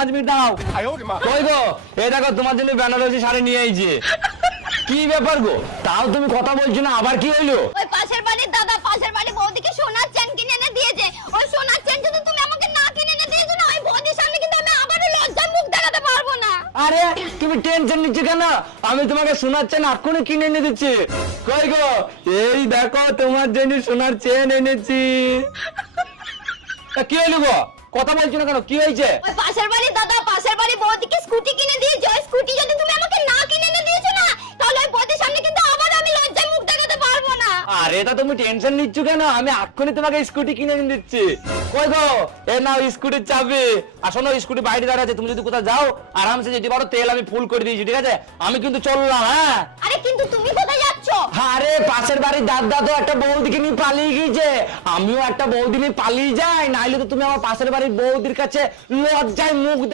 5 minute দাঁড়াও। কই গো, এই দেখো তোমার জন্য বেনারসি শাড়ি নিয়ে আইছি। কি ব্যাপার গো, তাও তুমি কথা বলছো না, আবার কি হইলো? ওই পাশের বাড়ির দাদা পাশের বাড়ি বৌদিকে সোনার চেন কিনে এনে দিয়েছে। ওই সোনার চেন যদি তুমি আমাকে না কিনে এনে দিয়েছো না, ওই বৌদির সামনে কিন্তু আমি আবারও লজ্জায় মুখ দেখাতে পারবো না। আরে তুমি টেনশন নিচ্ছ কেন? আমি তোমাকে সোনার চেন এক্ষুনি কিনে এনে দিচ্ছি। কই গো, এই দেখো তোমার জন্য সোনার চেন এনেছি। কি হইলো গো, কথা বলছো না কেন, কি হয়েছে? ওই পাশের বাড়ির দাদা পাশের বাড়ি বৌদিকে স্কুটি কিনে দিয়েছে। ওই স্কুটি যদি তুমি আমাকে না কিনে এনে দিয়েছো না, তাহলে ওই বৌদির সামনে কিন্তু আবার আমি লজ্জায় মুখ দেখাতে পারবো না। আরে তা তুমি টেনশন নিচ্ছ কেন? আমি এক্ষুনি তোমাকে স্কুটি কিনে এনে দিচ্ছি। কই গো, এ নাও স্কুটির চাবি। আর শোনো, স্কুটি বাইরে দাঁড়া আছে, তুমি যদি কোথাও যাও আরামসে যেতে পারো, তেল আমি ফুল করে দিয়েছি, ঠিক আছে? আমি কিন্তু চললাম। হ্যাঁ আরে কিন্তু তুমি কোথায় যাচ্ছো? আরে পাশের বাড়ির দাদা তো একটা বৌদিকে নিয়ে পালিয়ে গিয়েছে, আমিও একটা বৌদি নিয়ে পালিয়ে যাই, নাইলে তো তুমি আমার পাশের বাড়ির বৌদির কাছে লজ্জায় মুখ